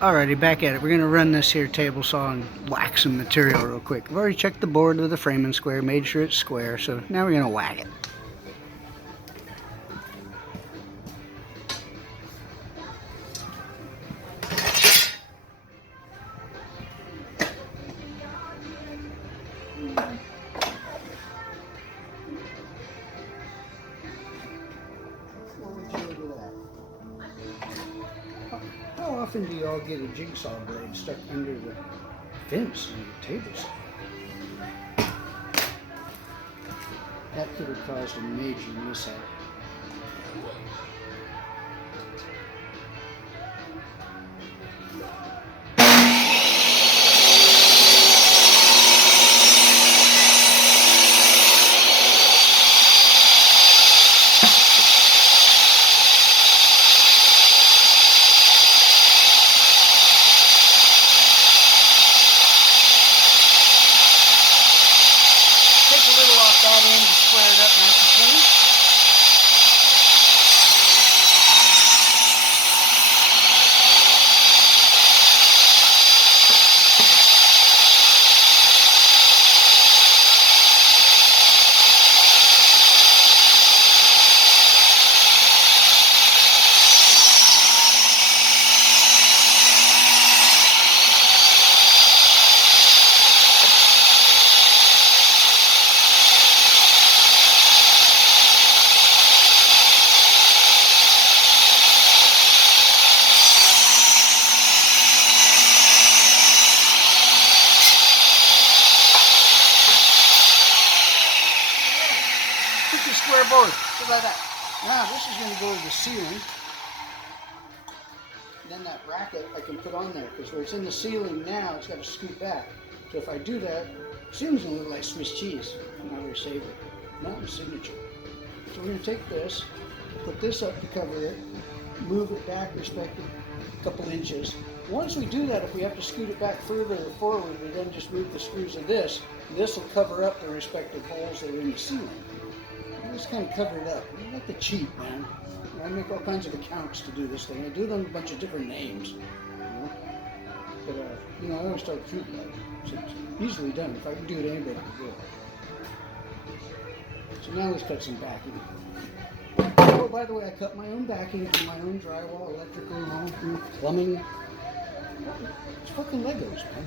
Alrighty, back at it. We're going to run this here table saw and whack some material real quick. I've already checked the board with the framing square, made sure it's square, so now we're going to whack it. How often do y'all get a jigsaw blade stuck under the fence on your table saw? That could have caused a major mishap. Take a little off that end to square it up nice and clean. Pretty square board, just like that. Now this is going to go to the ceiling. Then that bracket I can put on there because where it's in the ceiling now, it's got to scoot back. So if I do that, the ceiling's going to look like Swiss cheese. Not very savory, not a signature. So we're going to take this, put this up to cover it, move it back respective a couple inches. Once we do that, if we have to scoot it back further or forward, we then just move the screws of this. This will cover up the respective holes that are in the ceiling. Just kind of cover it up. I like the cheap, man. I make all kinds of accounts to do this thing. I do them a bunch of different names. But I always start shooting it. So it's easily done. If I can do it, anybody can do it. So now let's cut some backing. Oh, by the way, I cut my own backing for my own drywall, electrical, and all, plumbing. It's fucking Legos, man.